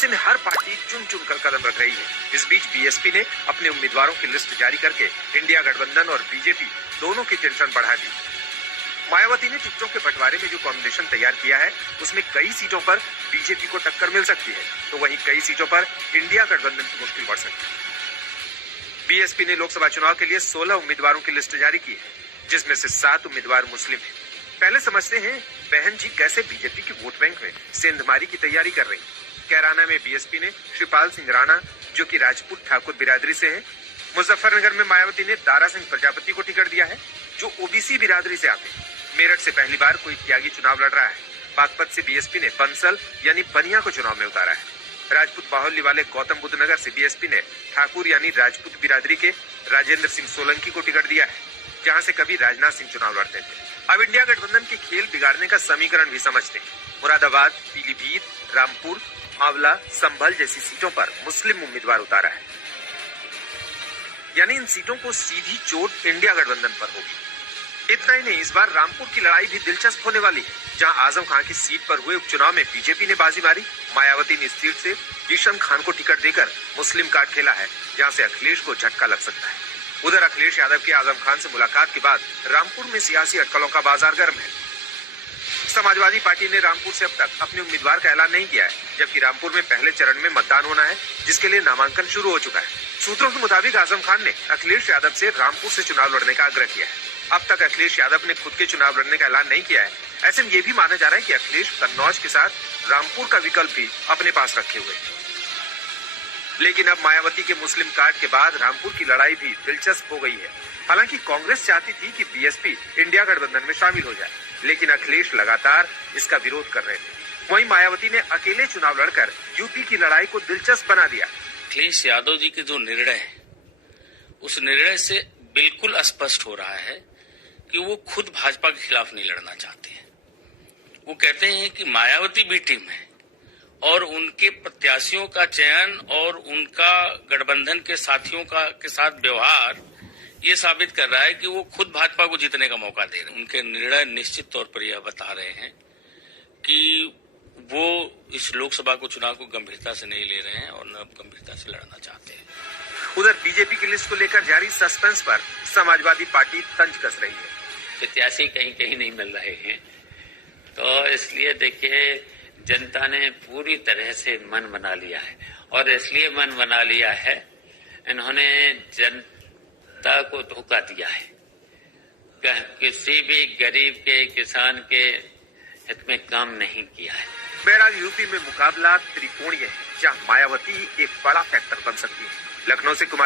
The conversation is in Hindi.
ऐसे में हर पार्टी चुन चुन कर कदम रख रही है। इस बीच बीएसपी ने अपने उम्मीदवारों की लिस्ट जारी करके इंडिया गठबंधन और बीजेपी दोनों की टेंशन बढ़ा दी। मायावती ने टिकटों के बंटवारे में जो कॉम्बिनेशन तैयार किया है उसमें कई सीटों पर बीजेपी को टक्कर मिल सकती है, तो वहीं कई सीटों पर इंडिया गठबंधन की मुश्किल बढ़ सकती है। बीएसपी ने लोकसभा चुनाव के लिए 16 उम्मीदवारों की लिस्ट जारी की है, जिसमें से 7 उम्मीदवार मुस्लिम हैं। पहले समझते हैं बहन जी कैसे बीजेपी की वोट बैंक में सेंधमारी की तैयारी कर रही है। कैराना में बीएसपी ने शिवपाल सिंह राणा, जो कि राजपूत ठाकुर बिरादरी से हैं। मुजफ्फरनगर में मायावती ने दारा सिंह प्रजापति को टिकट दिया है, जो ओबीसी बिरादरी से आते हैं। मेरठ से पहली बार कोई त्यागी चुनाव लड़ रहा है। बागपत से बीएसपी ने बंसल यानी बनिया को चुनाव में उतारा है। राजपूत बाहुल्य वाले गौतम बुद्ध नगर से बीएसपी ने ठाकुर यानी राजपूत बिरादरी के राजेंद्र सिंह सोलंकी को टिकट दिया है, जहां से कभी राजनाथ सिंह चुनाव लड़ते थे। अब इंडिया गठबंधन के खेल बिगाड़ने का समीकरण भी समझते हैं। मुरादाबाद, पीलीभीत, रामपुर, आंवला, संभल जैसी सीटों पर मुस्लिम उम्मीदवार उतारा है, यानी इन सीटों को सीधी चोट इंडिया गठबंधन पर होगी। इतना ही नहीं, इस बार रामपुर की लड़ाई भी दिलचस्प होने वाली है, जहां आजम खान की सीट पर हुए उपचुनाव में बीजेपी ने बाजी मारी। मायावती ने इस सीट से किशन खान को टिकट देकर मुस्लिम कार्ड खेला है, जहां से अखिलेश को झटका लग सकता है। उधर अखिलेश यादव की आजम खान से मुलाकात के बाद रामपुर में सियासी अटकलों का बाजार गर्म है। समाजवादी पार्टी ने रामपुर से अब तक अपने उम्मीदवार का ऐलान नहीं किया है, जबकि रामपुर में पहले चरण में मतदान होना है, जिसके लिए नामांकन शुरू हो चुका है। सूत्रों के मुताबिक आजम खान ने अखिलेश यादव से रामपुर से चुनाव लड़ने का आग्रह किया है। अब तक अखिलेश यादव ने खुद के चुनाव लड़ने का ऐलान नहीं किया है। ऐसे में ये भी माना जा रहा है कि अखिलेश कन्नौज के साथ रामपुर का विकल्प भी अपने पास रखे हुए हैं। लेकिन अब मायावती के मुस्लिम कार्ड के बाद रामपुर की लड़ाई भी दिलचस्प हो गई है। हालांकि कांग्रेस चाहती थी कि बीएसपी इंडिया गठबंधन में शामिल हो जाए, लेकिन अखिलेश लगातार इसका विरोध कर रहे थे। वहीं मायावती ने अकेले चुनाव लड़कर यूपी की लड़ाई को दिलचस्प बना दिया। अखिलेश यादव जी के जो निर्णय है, उस निर्णय से बिल्कुल स्पष्ट हो रहा है कि वो खुद भाजपा के खिलाफ नहीं लड़ना चाहते हैं। वो कहते हैं कि मायावती भी टीम है और उनके प्रत्याशियों का चयन और उनका गठबंधन के साथियों के साथ व्यवहार ये साबित कर रहा है कि वो खुद भाजपा को जीतने का मौका दे रहे हैं। उनके निर्णय निश्चित तौर पर यह बता रहे हैं कि वो इस लोकसभा को चुनाव को गंभीरता से नहीं ले रहे हैं और न गंभीरता से लड़ना चाहते हैं। उधर बीजेपी की लिस्ट को लेकर जारी सस्पेंस पर समाजवादी पार्टी तंज कस रही है। प्रत्याशी कहीं कहीं नहीं मिल रहे हैं, तो इसलिए देखिए जनता ने पूरी तरह से मन बना लिया है। और इसलिए मन बना लिया है, इन्होंने जनता को धोखा दिया है। किसी भी गरीब के, किसान के हित में काम नहीं किया है। बहरहाल यूपी में मुकाबला त्रिकोणीय है, जहां मायावती एक बड़ा फैक्टर बन सकती है। लखनऊ से कुमार